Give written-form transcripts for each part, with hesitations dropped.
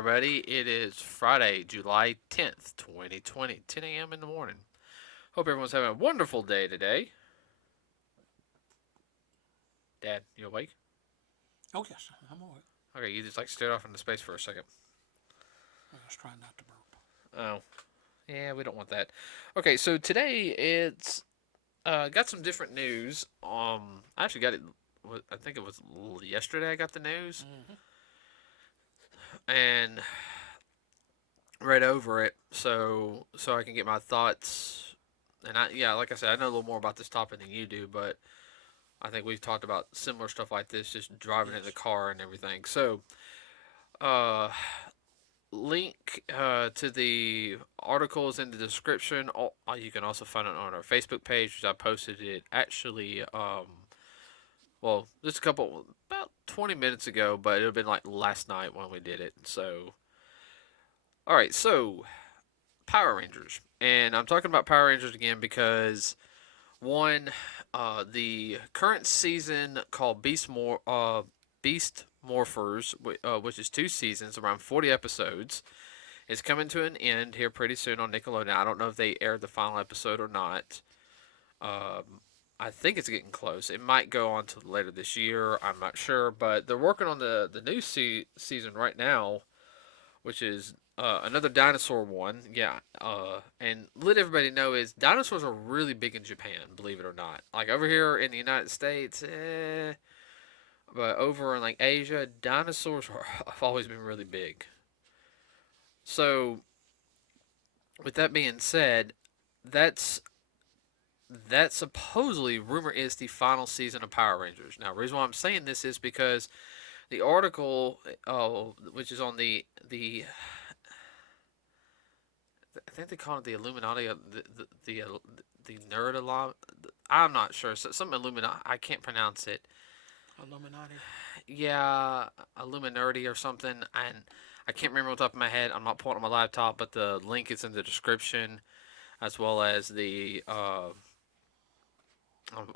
everybody. It is Friday, July 10th, 2020, 10 a.m. in the morning. Hope everyone's having a wonderful day today. Dad, you awake? Oh, yes, I'm awake. Okay, you just stared off into space for a second. I was trying not to burp. Oh, yeah, we don't want that. Okay, so today it's got some different news. I actually got it. I think it was yesterday. I got the news Mm-hmm. and read over it, so I can get my thoughts. And like I said, I know a little more about this topic than you do, but I think we've talked about similar stuff like this, just driving in the Yes. car and everything. So, uh, link to the articles in the description. You can also find it on our Facebook page, which I posted it actually, well, just about 20 minutes ago, but it would have been like last night when we did it. So, all right, so Power Rangers. And I'm talking about Power Rangers again because one, the current season called Beast Morphers, which is 2 seasons, around 40 episodes, is coming to an end here pretty soon on Nickelodeon. I don't know if they aired the final episode or not. I think it's getting close. It might go on to later this year. I'm not sure, but they're working on the new season right now, which is another dinosaur one. Yeah. And let everybody know is dinosaurs are really big in Japan, believe it or not. Like over here in the United States, but over in Asia, have always been really big. So with that being said, that's that supposedly rumor is the final season of Power Rangers. Now, the reason why I'm saying this is because the article, which is on the I think they call it the Illuminati, the Nerd Alarm. I'm not sure. So, some Illuminati. I can't pronounce it. Illuminati. Yeah, Illuminati or something. And I can't remember off the top of my head. I'm not pulling up my laptop, but the link is in the description as well as the on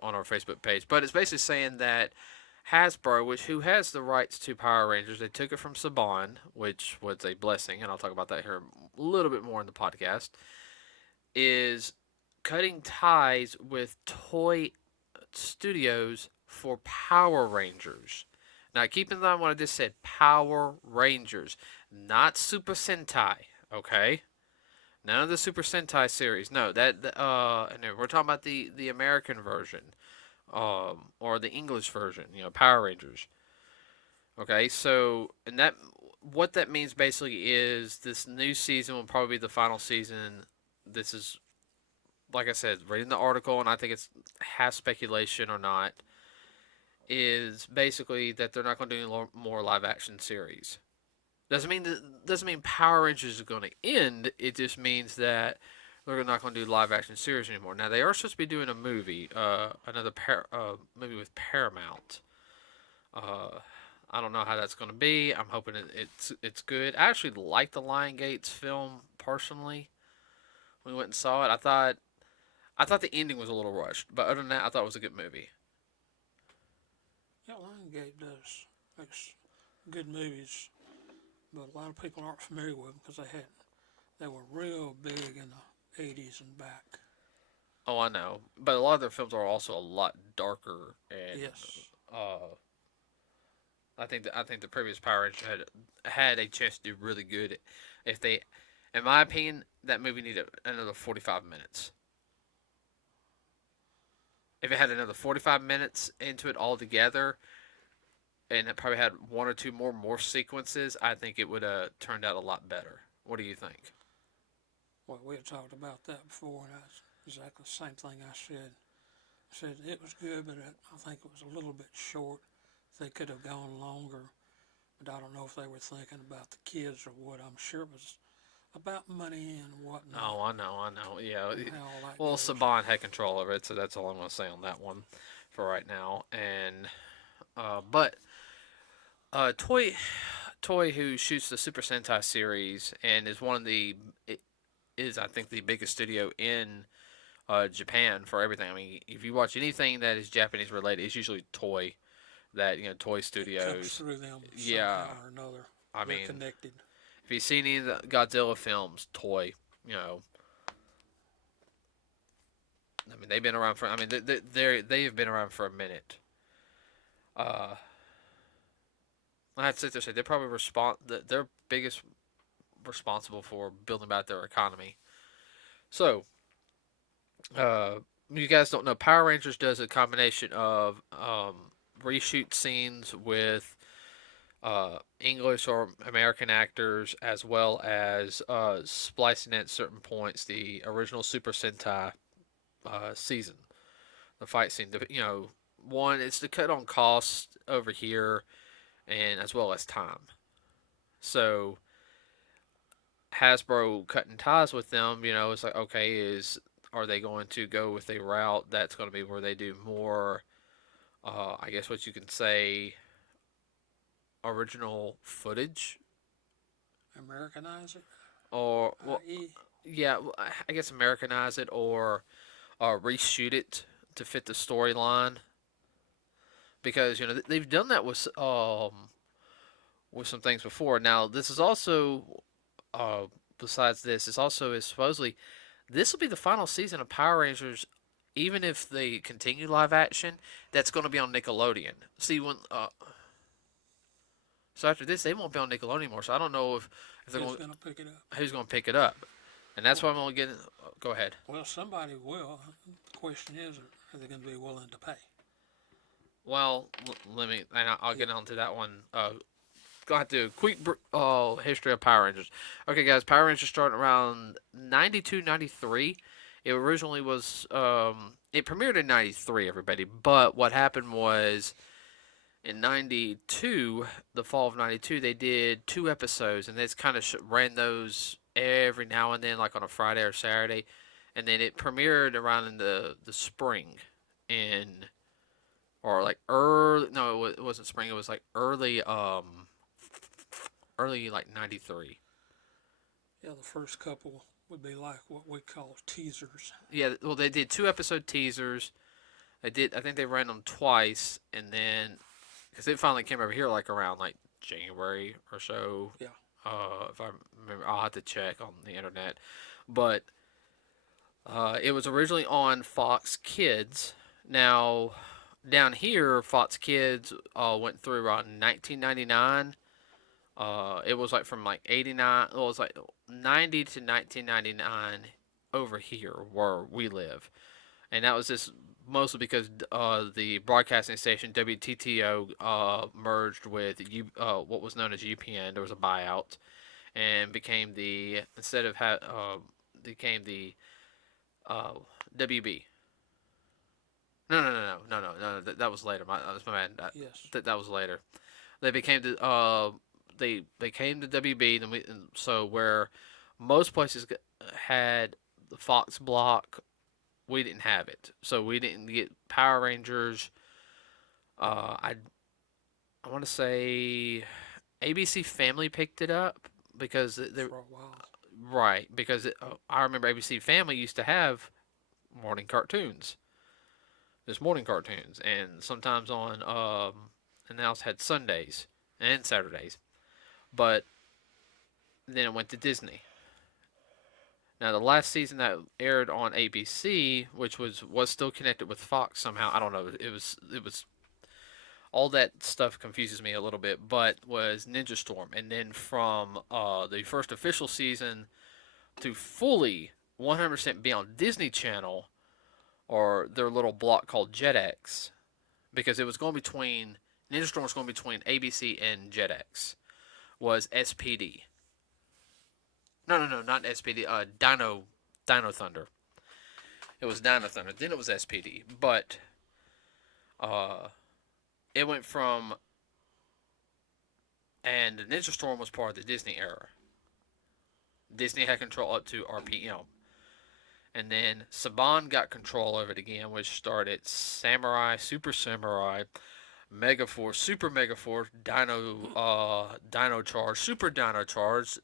our Facebook page. But it's basically saying that Hasbro, who has the rights to Power Rangers, they took it from Saban, which was a blessing, and I'll talk about that here a little bit more in the podcast, is cutting ties with Toei Studios for Power Rangers. Now, keep in mind what I just said: Power Rangers, not Super Sentai. Okay, none of the Super Sentai series. No, and we're talking about the American version, or the English version. Power Rangers. Okay, so and that what that means basically is this new season will probably be the final season. This is, like I said, reading the article, and I think it's half speculation or not. Is basically that they're not going to do any more live action series. Doesn't mean Power Rangers is going to end. It just means that they're not going to do live action series anymore. Now they are supposed to be doing a movie, another movie with Paramount. Uh, I don't know how that's going to be. I'm hoping it's good. I actually liked the Lion Gates film personally. When we went and saw it, I thought the ending was a little rushed, but other than that, I thought it was a good movie. Yeah, Lionsgate does makes good movies, but a lot of people aren't familiar with them because they were real big in the '80s and back. Oh, I know, but a lot of their films are also a lot darker, and Yes. uh, I think the previous Power Rangers had a chance to do really good. If they, in my opinion, that movie needed another 45 minutes. If it had another 45 minutes into it altogether, and it probably had one or two more Morse sequences, I think it would have turned out a lot better. What do you think? Well, we had talked about that before, and that's exactly the same thing I said. I said it was good, but I think it was a little bit short. They could have gone longer, but I don't know if they were thinking about the kids or what. I'm sure it was about money and whatnot Oh, I know. Yeah. and how all that Well, goes. Saban had control over it, so that's all I'm going to say on that one for right now. And but Toy, who shoots the Super Sentai series and is one of the is I think the biggest studio in Japan for everything. I mean, if you watch anything that is Japanese related, it's usually Toy. Toy It comes Studios. through them Yeah, somehow or another. I They're mean, connected. If you've seen any of the Godzilla films, Toei, you know, I mean, they've been around for. I mean, they have been around for a minute. Uh, I have to say they're probably they're biggest responsible for building back their economy. So, uh, you guys don't know, Power Rangers does a combination of reshoot scenes with English or American actors, as well as splicing at certain points the original Super Sentai season, the fight scene. You know, one, it's to cut on cost over here, and as well as time. So Hasbro cutting ties with them, you know, it's like, okay, is are they going to go with a route that's going to be where they do more, I guess what you can say, original footage, Americanize it, or well, i.e., yeah, I guess Americanize it or reshoot it to fit the storyline, because you know they've done that with some things before. Now this is also uh, besides this, it's also is supposedly this will be the final season of Power Rangers. Even if they continue live action, that's going to be on Nickelodeon. See, when so after this, they won't be on Nickelodeon anymore. So I don't know if they're who's going going to pick it up? who's going to pick it up, and that's Well, why I'm only getting. Go ahead. well, somebody will. The question is, are they going to be willing to pay? Well, let me, and I'll Yeah, get on to that one. Go ahead to do a quick history of Power Rangers. Okay, guys, Power Rangers started around 92, 93. It originally was, it premiered in 93, everybody, but what happened was in 92, the fall of 92, they did 2 episodes, and they just kind of ran those every now and then, like on a Friday or Saturday, and then it premiered around in the spring in, or like early, no, it wasn't spring, it was like early like 93. yeah. The first couple would be like what we call teasers. Yeah, well, they did 2 episode teasers. They did, I think they ran them twice, and then because it finally came over here like around like January or so. Yeah, If I remember, I'll have to check on the internet. But it was originally on Fox Kids. Now, down here, Fox Kids went through around 1999. It was like from like 89, well, it was like 90 to 1999 over here where we live. And that was just mostly because the broadcasting station WTTO merged with what was known as UPN. There was a buyout and became the instead of became the uh, WB. No. That was later. That's my bad. yes. That was later. They became the they came to WB, and so where most places had the Fox block, we didn't have it. So we didn't get Power Rangers. I want to say ABC Family picked it up because they For a while. right because I remember ABC Family used to have morning cartoons. There's morning cartoons, and sometimes on and they also had Sundays and Saturdays. But then it went to Disney. Now the last season that aired on ABC, which was still connected with Fox somehow, I don't know. It was all that stuff confuses me a little bit, but was Ninja Storm, and then from the first official season to fully 100% be on Disney Channel or their little block called JetX, because it was going between Ninja Storm was going between ABC and JetX, was SPD. No, not SPD. Dino Thunder. It was Dino Thunder. Then it was SPD. But uh, it went from, and Ninja Storm was part of the Disney era. Disney had control up to RPM, and then Saban got control over it again, which started Samurai, Super Samurai, Megaforce, Super Megaforce, Dino Charge, Super Dino Charge,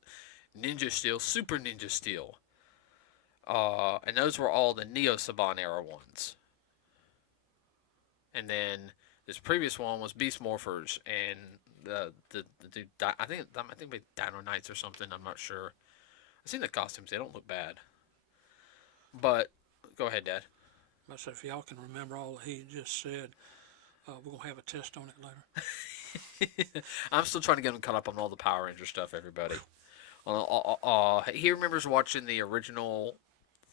Ninja Steel, Super Ninja Steel. And those were all the Neo Saban era ones. And then His previous one was Beast Morphers, and the dude, I think we Dino Knights or something. I'm not sure. I've seen the costumes; they don't look bad. But go ahead, Dad. But if y'all can remember all that he just said, we're gonna have a test on it later. I'm still trying to get him caught up on all the Power Ranger stuff. Everybody, he remembers watching the original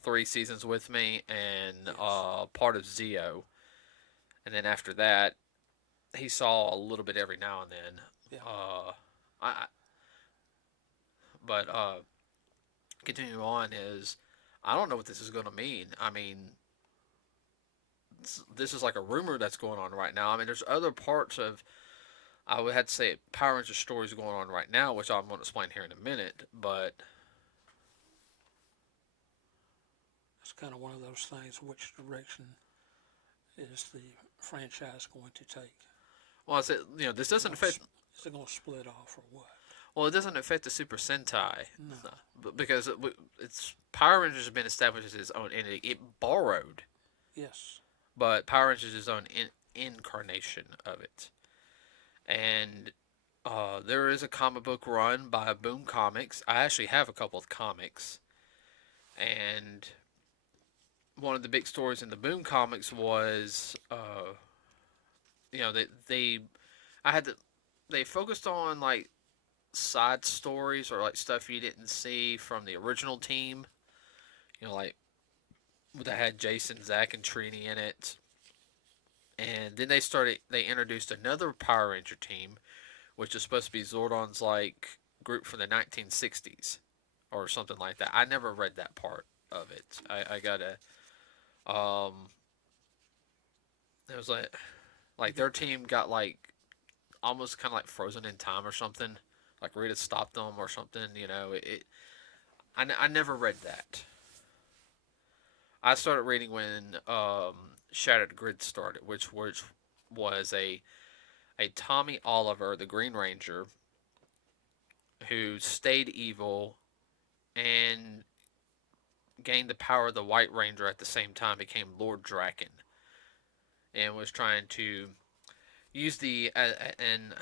3 seasons with me, and Yes. part of Zeo, and then after that, he saw a little bit every now and then. Yeah. I but continuing on is I don't know what this is going to mean. I mean, this is like a rumor that's going on right now. I mean, there's other parts of I would have to say Power Ranger stories going on right now, which I'm going to explain here in a minute. But It's kind of one of those things. Which direction is the franchise going to take? well, I said this doesn't affect. Is it going to split off or what? Well, it doesn't affect the Super Sentai, No. because it's Power Rangers has been established as its own entity. It borrowed, Yes. but Power Rangers is its own incarnation of it. And there is a comic book run by Boom Comics. I actually have a couple of comics, and one of the big stories in the Boom Comics was, they I had to they focused on like side stories or like stuff you didn't see from the original team. Like that had Jason, Zach, and Trini in it. And then they introduced another Power Ranger team, which is supposed to be Zordon's like group from the 1960s or something like that. I never read that part of it. I gotta it was like their team got like almost kind of like frozen in time or something. Like Rita stopped them or something. I never read that. I started reading when Shattered Grid started, which was a Tommy Oliver, the Green Ranger, who stayed evil and gained the power of the White Ranger at the same time, became Lord Draken, and was trying to use and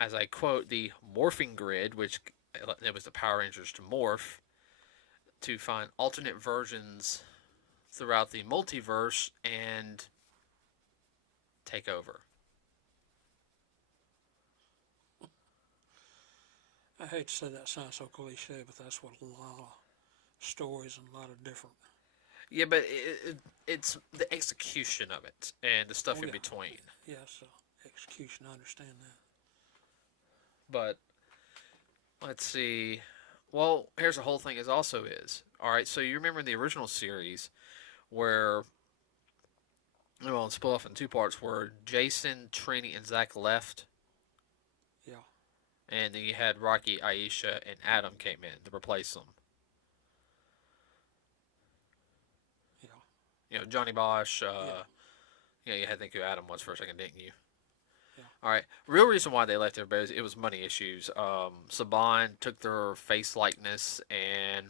as I quote, the morphing grid, which it was the Power Rangers to morph, to find alternate versions throughout the multiverse and take over. I hate to say that sounds so cliche, but that's what a lot of stories and a lot of different. Yeah, but it's the execution of it and the stuff Oh in yeah. between. Yes. Execution. I understand that. But let's see. Well, here's the whole thing is also is. All right, so you remember in the original series where well, it's split off in 2 parts where Jason, Trini, and Zach left, Yeah. and then you had Rocky, Aisha, and Adam came in to replace them. Yeah. Johnny Bosch. You had to think who Adam was for a second, didn't you? Yeah. All right. Real reason why they left everybody is it was money issues. Saban took their face likeness, and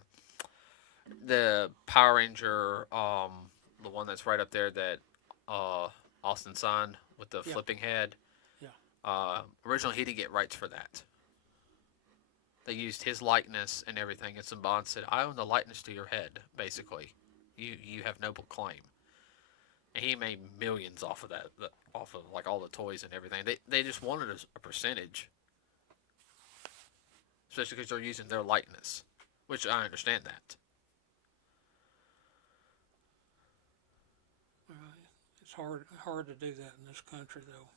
the Power Ranger, the one that's right up there that Austin signed with the flipping head. Yeah. Originally, he didn't get rights for that. They used his likeness and everything, and Saban said, "I own the likeness to your head, basically. You have no claim." And he made millions off of that, off of like all the toys and everything. They just wanted a percentage, especially because they're using their likeness, which I understand that. It's hard to do that in this country though,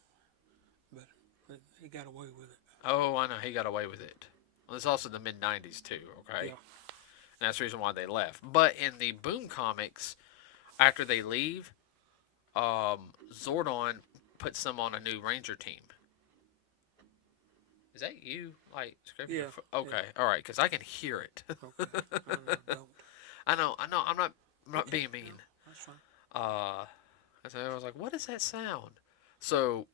but he got away with it. Oh, I know he got away with it. Well, it's also the mid '90s too. Okay, Yeah. and that's the reason why they left. But in the Boom comics, after they leave, Zordon puts them on a new Ranger team. Is that you, like, scraping? Yeah. Okay, yeah. All right, because I can hear it. Okay. I know. I'm not being mean. No, that's fine. So I was like, what is that sound? So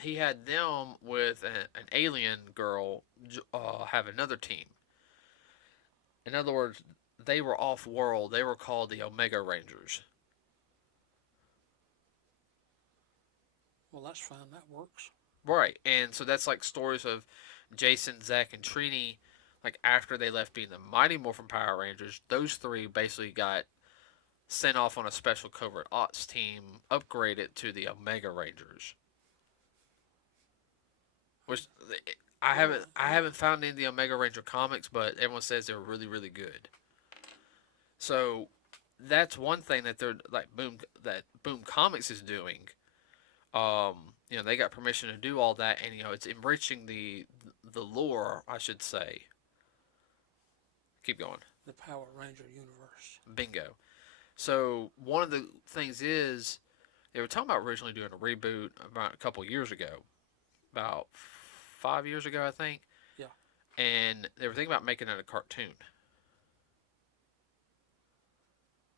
he had them with an alien girl have another team. In other words, they were off world. They were called the Omega Rangers. Well, that's fine. That works. Right, and so that's like stories of Jason, Zack, and Trini. Like after they left being the Mighty Morphin Power Rangers, those three basically got sent off on a special covert ops team, upgraded to the Omega Rangers. Which Well, I haven't found any of the Omega Ranger comics, but everyone says they're really really good. So that's one thing that they're like Boom Comics is doing. They got permission to do all that, and it's enriching the lore, I should say. Keep going. the Power Ranger universe. Bingo. So one of the things is they were talking about originally doing a reboot about a couple years ago, about 5 years ago, I think. Yeah. And they were thinking about making it a cartoon.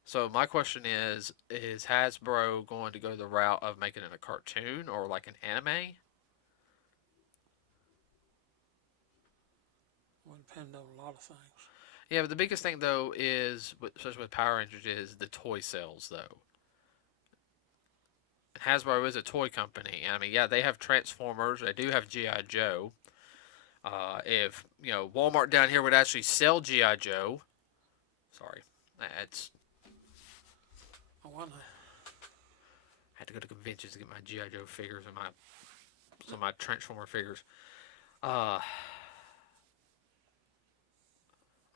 So my question is Hasbro going to go the route of making it a cartoon or like an anime? Will depend on a lot of things. Yeah, but the biggest thing though is, especially with Power Rangers, is the toy sales though. Hasbro is a toy company. I mean, yeah, they have Transformers. They do have GI Joe. If Walmart down here would actually sell GI Joe, sorry, that's Oh, I know. I had to go to conventions to get my GI Joe figures and some of my Transformer figures. Uh,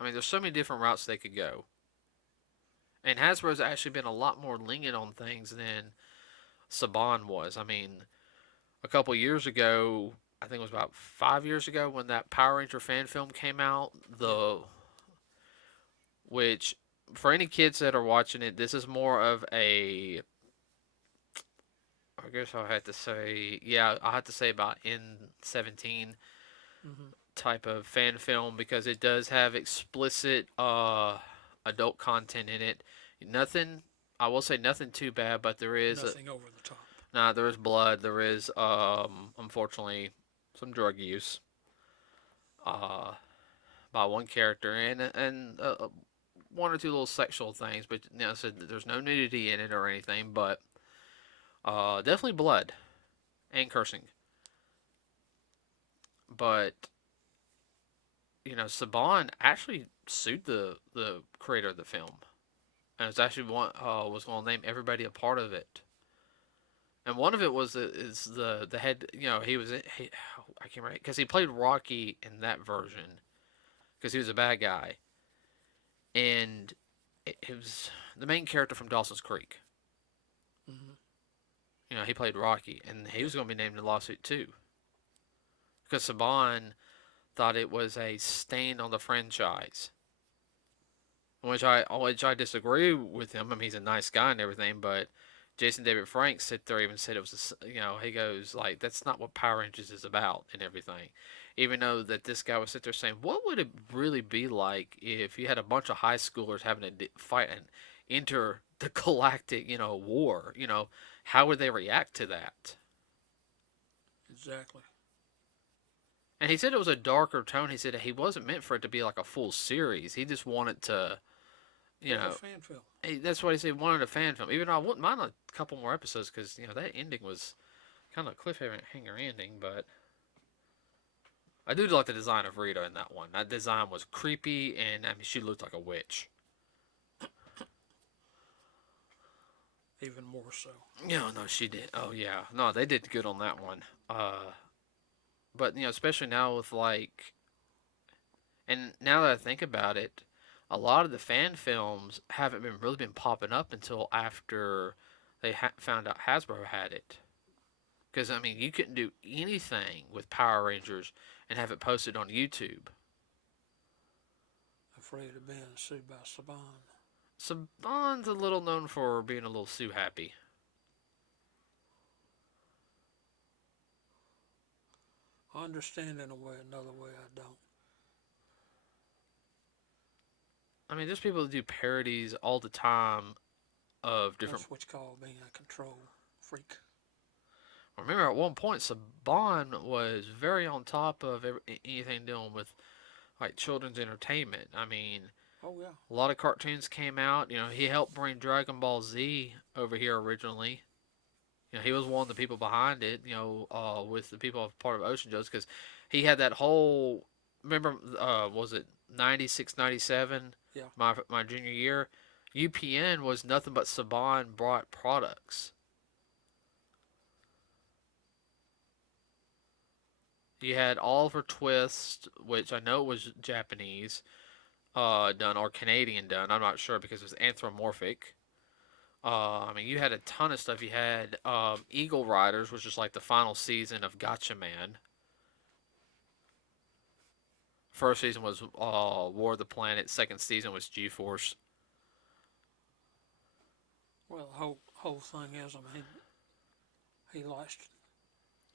I mean, there's so many different routes they could go, and Hasbro's actually been a lot more lenient on things than Saban was. I mean, a couple years ago, I think it was about 5 years ago when that Power Ranger fan film came out. Which for any kids that are watching it, this is more of a. I guess I had to say, yeah, I had to say about N17 Mm-hmm. type of fan film because it does have explicit adult content in it. Nothing, I will say nothing too bad, but there is Nothing over the top. there is blood. There is unfortunately some drug use uh, by one character and one or two little sexual things, but so there's no nudity in it or anything, but definitely blood and cursing. But Saban actually sued the creator of the film, and it's actually was going to name everybody a part of it. And one of it was is the head. He was I can't remember because he played Rocky in that version because he was a bad guy, and it was the main character from Dawson's Creek. Mm-hmm. He played Rocky, and he was going to be named in the lawsuit too because Saban thought it was a stain on the franchise, which I disagree with him. I mean, he's a nice guy and everything, but Jason David Frank sit there even said it was he goes like that's not what Power Rangers is about and everything. Even though that this guy would sit there saying, what would it really be like if you had a bunch of high schoolers having to fight and enter the galactic war? How would they react to that? Exactly. And he said it was a darker tone. He said he wasn't meant for it to be like a full series. He just wanted to, you It was know, a fan film. that's what he said. He wanted a fan film. Even though I wouldn't mind a couple more episodes because that ending was kind of a cliffhanger ending. But I do like the design of Rita in that one. That design was creepy, and I mean she looked like a witch. Even more so. No, she did. Oh yeah, no, they did good on that one. But especially now with and now that I think about it, a lot of the fan films haven't been popping up until after they found out Hasbro had it. Because I mean, you couldn't do anything with Power Rangers and have it posted on YouTube. Afraid of being sued by Saban. Saban's a little known for being a little Sue happy. I understand in a way, another way I don't. I mean, there's people that do parodies all the time of different. That's what you call being a control freak. Remember, at one point, Saban was very on top of anything dealing with like children's entertainment. I mean, Oh yeah. a lot of cartoons came out. He helped bring Dragon Ball Z over here originally. He was one of the people behind it. With the people of part of Ocean Joe's because he had that whole. Remember, was it 96, 97? Yeah. My junior year, UPN was nothing but Saban brought products. You had Oliver Twist, which I know was Japanese done or Canadian done. I'm not sure because it was anthropomorphic. You had a ton of stuff. You had Eagle Riders, which is like the final season of Gotcha Man. First season was War of the Planet. Second season was G Force. Well, the whole thing is, I mean, he likes.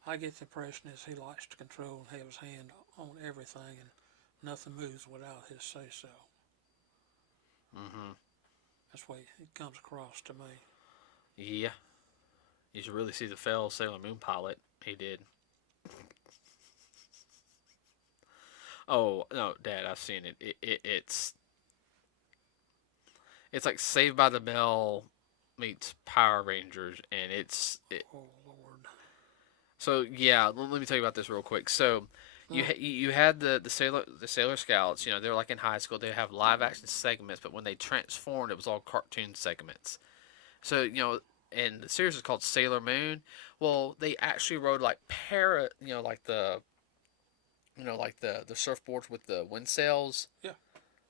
I get the impression is he likes to control and have his hand on everything, and nothing moves without his say so. Mm-hmm. That's the way it comes across to me. Yeah. You should really see the failed Sailor Moon pilot he did. Oh no, Dad, I've seen it. It's like Saved by the Bell meets Power Rangers, and Oh Lord. so yeah. Let me tell you about this real quick. So you had the Sailor Scouts. They're like in high school. They have live action segments, but when they transformed, it was all cartoon segments. So and the series is called Sailor Moon. Well, they actually rode like like the surfboards with the wind sails. Yeah.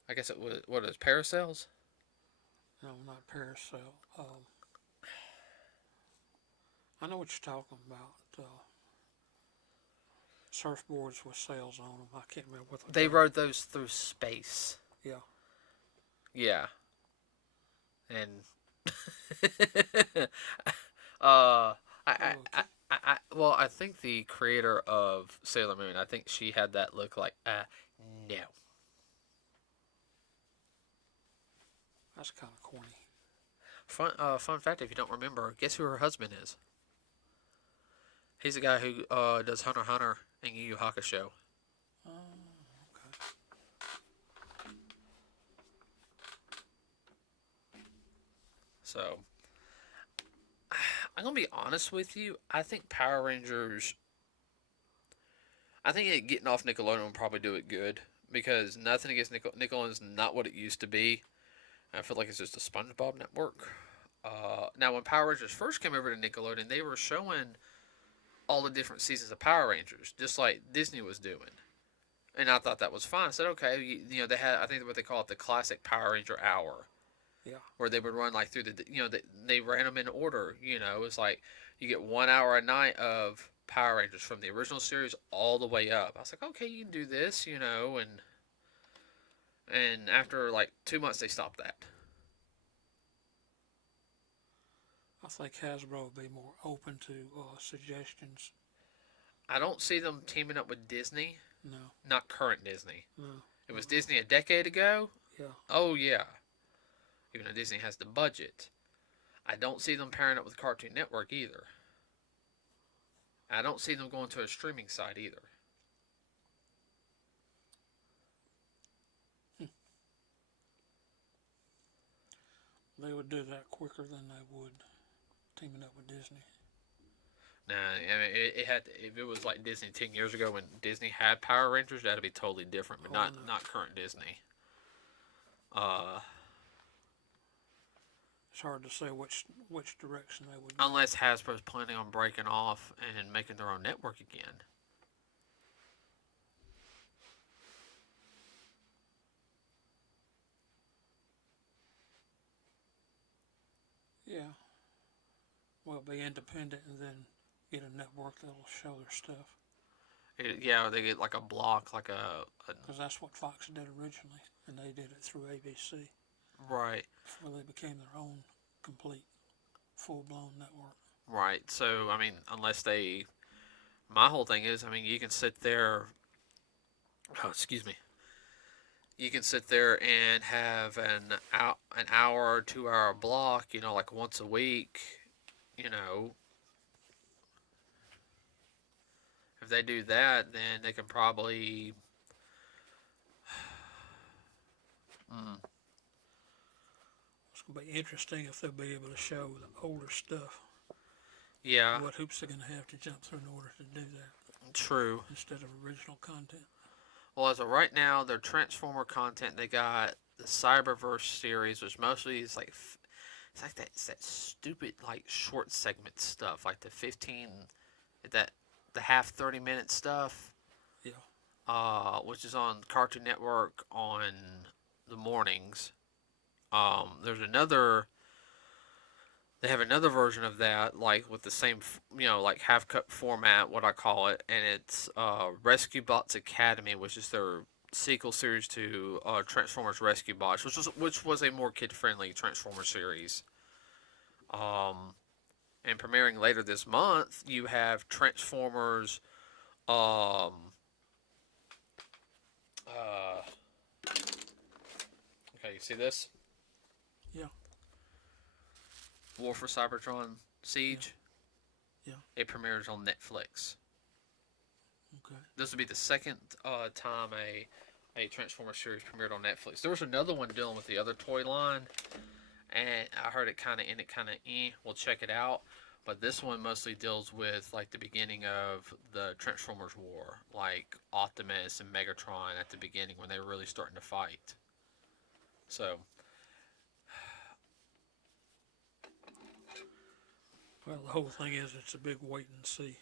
I guess it was what is parasails. No, not parasail. I know what you're talking about. Surfboards with sails on them. I can't remember what They they're called. rode those through space. Yeah. Yeah, and uh, well, I think the creator of Sailor Moon, I think she had that look like, no. That's kind of corny. Fun fact: if you don't remember, guess who her husband is? He's the guy who does Hunter x Hunter and Yu Yu Hakusho. Okay. So I'm gonna be honest with you. I think Power Rangers. I think getting off Nickelodeon will probably do it good because nothing against Nickelodeon's not what it used to be. I feel like it's just a SpongeBob network. Now, when Power Rangers first came over to Nickelodeon, they were showing all the different seasons of Power Rangers, just like Disney was doing. And I thought that was fine. I said, okay, they had, I think what they call it, the classic Power Ranger hour. Yeah. Where they would run like through they ran them in order. It's like you get 1 hour a night of Power Rangers from the original series all the way up. I was like, okay, you can do this, and after like 2 months they stopped that. I think Hasbro would be more open to suggestions. I don't see them teaming up with Disney. No. Not current Disney. No. It was Disney a decade ago. Yeah. Oh yeah. Even though Disney has the budget, I don't see them pairing up with Cartoon Network either. I don't see them going to a streaming site either. They would do that quicker than they would teaming up with Disney. Nah, I mean, it had if it was like Disney 10 years ago when Disney had Power Rangers, that'd be totally different, but not current Disney. It's hard to say which direction they would. Unless Hasbro's planning on breaking off and making their own network again. Yeah. Well, be independent and then get a network that'll show their stuff. Yeah, they get like a block, like a because that's what Fox did originally, and they did it through ABC. Right. Before they became their own complete, full-blown network. Right. So, I mean, my whole thing is, you can sit there. Oh, excuse me. You can sit there and have an hour or 2 hour block, like once a week, If they do that, then they can probably. It's going to be interesting if they'll be able to show the older stuff. Yeah, What hoops they're going to have to jump through in order to do that true. instead of original content. Well, as of right now, their Transformer content, they got the Cyberverse series, which mostly is like it's that stupid like short segment stuff, like the 15 that the half 30-minute stuff, Yeah. which is on Cartoon Network on the mornings. There's another. They have another version of that, like with the same, like half cut format, what I call it, and it's Rescue Bots Academy, which is their sequel series to Transformers Rescue Bots, which was a more kid friendly Transformers series. Um, and premiering later this month, you have Transformers. Uh, okay, you see this? Yeah. War for Cybertron Siege. Yeah. It premieres on Netflix. Okay. This would be the second time a Transformers series premiered on Netflix. There was another one dealing with the other toy line, and I heard it kind of in it, kind of We'll check it out. But this one mostly deals with like the beginning of the Transformers War, like Optimus and Megatron at the beginning when they were really starting to fight. So, Well, the whole thing is it's a big wait and see.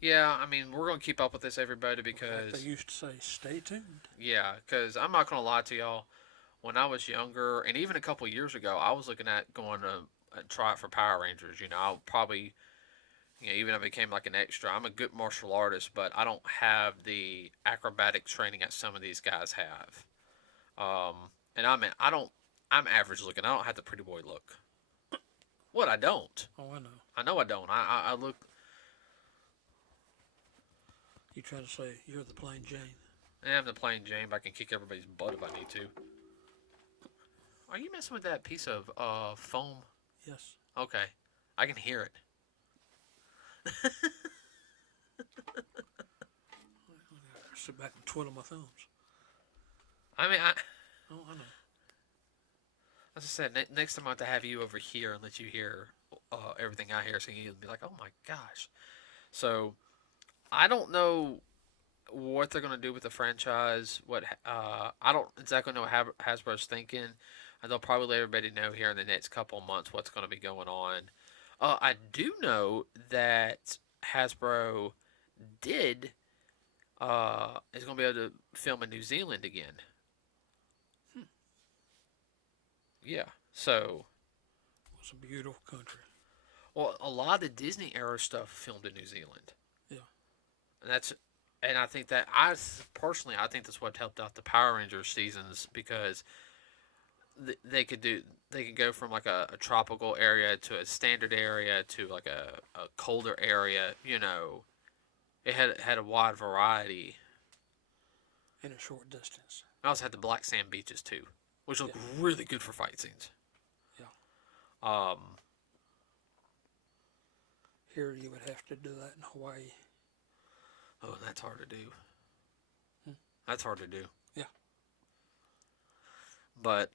yeah, I mean, we're gonna keep up with this, everybody, Like because they used to say, stay tuned. yeah, because I'm not gonna lie to y'all. When I was younger, and even a couple years ago, I was looking at going to try it for Power Rangers. I'll probably, even if I became like an extra. I'm a good martial artist, but I don't have the acrobatic training that some of these guys have. Um, and I don't. I'm average looking. I don't have the pretty boy look. What I don't. Oh, I know. I know I don't. I look. You try to say you're the plain Jane. I'm the plain Jane, but I can kick everybody's butt if I need to. Are you messing with that piece of foam? Yes. Okay, I can hear it. I sit back and twiddle my thumbs. I mean, Oh, I know. as I said, next time I have to have you over here and let you hear everything I hear, so you'll be like, "Oh my gosh!" So I don't know what they're gonna do with the franchise. I don't exactly know what Hasbro's thinking, and they'll probably let everybody know here in the next couple of months what's gonna be going on. I do know that Hasbro did is gonna be able to film in New Zealand again. Hmm. Yeah, so It's a beautiful country. well, a lot of the Disney era stuff filmed in New Zealand. Yeah. And I think that personally, I think that's what helped out the Power Rangers seasons because they could go from like a tropical area to a standard area to like a colder area. It had a wide variety. In a short distance. I also had the black sand beaches too, which look Yeah. really good for fight scenes. Yeah. Um, Here you would have to do that in Hawaii. oh, that's hard to do. Hmm. That's hard to do. Yeah. But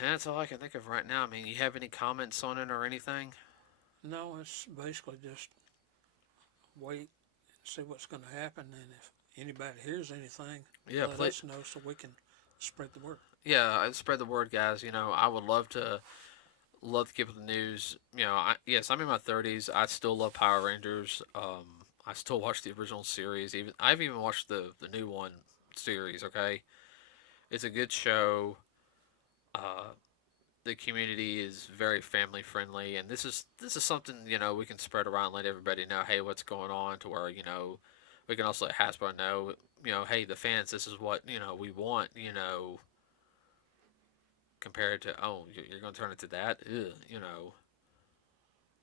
that's all I can think of right now. I mean, you have any comments on it or anything? No, it's basically just wait and see what's going to happen, and if anybody hears anything, Yeah, let us know so we can spread the word. yeah, spread the word, guys. I would love to give the news. Yes, I'm in my 30s. I still love Power Rangers. I still watch the original series. I've even watched the new one series. Okay, it's a good show. Uh, the community is very family friendly, and this is something we can spread around, and let everybody know, hey, what's going on, to where we can also let Hasbro know, hey, the fans, this is what we want, compared to, oh, you're going to turn it to that, ugh.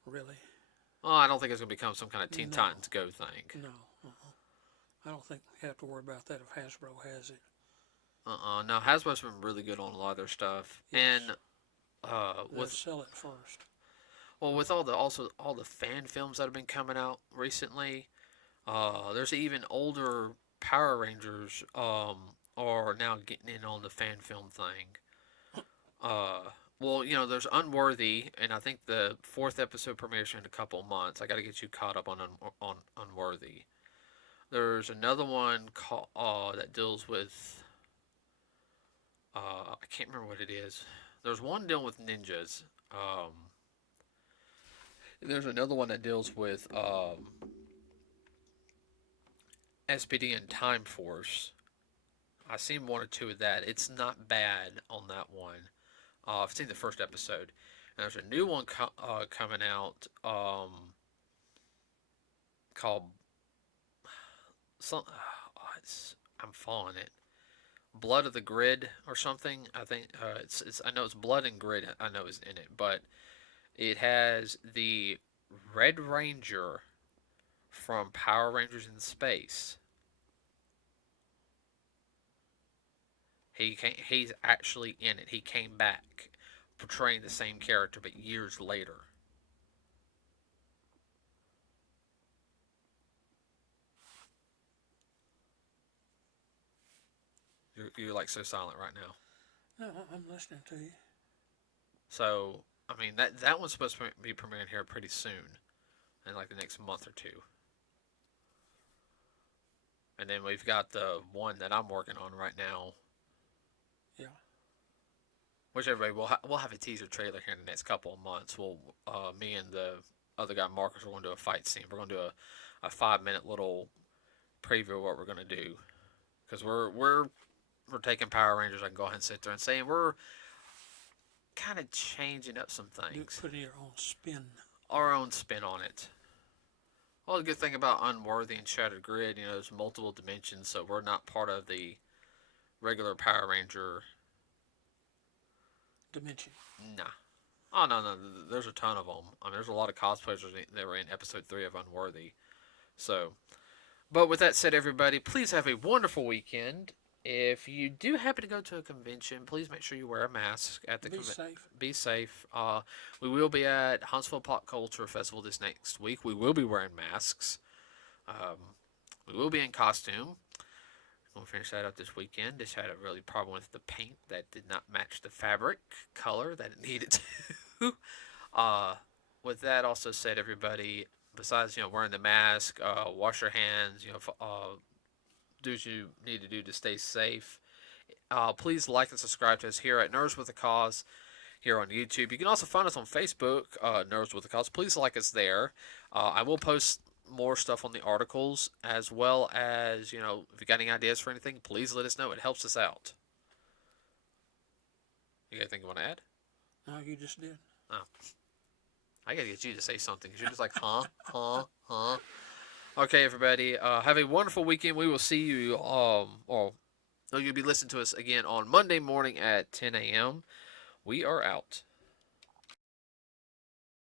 Really? Well, I don't think it's going to become some kind of Teen No. Titans Go thing. No. I don't think we have to worry about that if Hasbro has it. No, Hasbro's been really good on a lot of their stuff, Yes. and Let's sell it first. with all the fan films that have been coming out recently, there's even older Power Rangers are now getting in on the fan film thing. well, there's Unworthy, and I think the fourth episode premieres in a couple of months. I got to get you caught up on Unworthy. There's another one that deals with I can't remember what it is. There's one dealing with ninjas. There's another one that deals with SPD and Time Force. I've seen one or two of that. It's not bad on that one. I've seen the first episode. And there's a new one coming out called some. I'm following it. Blood of the Grid or something. I think it's. I know it's Blood and Grid. I know is in it, but it has the Red Ranger from Power Rangers in Space. He's actually in it. He came back portraying the same character, but years later. You're like so silent right now. No, I'm listening to you. So I mean that one's supposed to be premiering here pretty soon, in like the next month or two. And then we've got the one that I'm working on right now. Yeah. Which everybody we'll have a teaser trailer here in the next couple of months. Me and the other guy Marcus are going to do a fight scene. We're going to do a 5 minute little preview of what we're going to do, because we're taking Power Rangers. I can go ahead and sit there and say we're kind of changing up some things. Putting your own spin. Our own spin on it. Well, the good thing about Unworthy and Shattered Grid, there's multiple dimensions, so we're not part of the regular Power Ranger dimension. Nah. Oh, no. There's a ton of them. I mean, there's a lot of cosplayers that were in episode 3 of Unworthy. So, but with that said, everybody, please have a wonderful weekend. If you do happen to go to a convention, please make sure you wear a mask at the convention. Be safe. We will be at Huntsville Pop Culture Festival this next week. We will be wearing masks. We will be in costume. We'll finish that up this weekend. Just had a really problem with the paint that did not match the fabric color that it needed to. With that also said, everybody, besides wearing the mask, wash your hands. Do what you need to do to stay safe. Please like and subscribe to us here at Nerds with a Cause here on YouTube. You can also find us on Facebook, Nerds with a Cause. Please like us there. I will post more stuff on the articles, as well as, if you got any ideas for anything, please let us know. It helps us out. You got anything you want to add? No, you just did. Oh. I gotta get you to say something, because you're just like, huh. Okay, everybody, have a wonderful weekend. We will see you, or you'll be listening to us again on Monday morning at 10 a.m. We are out.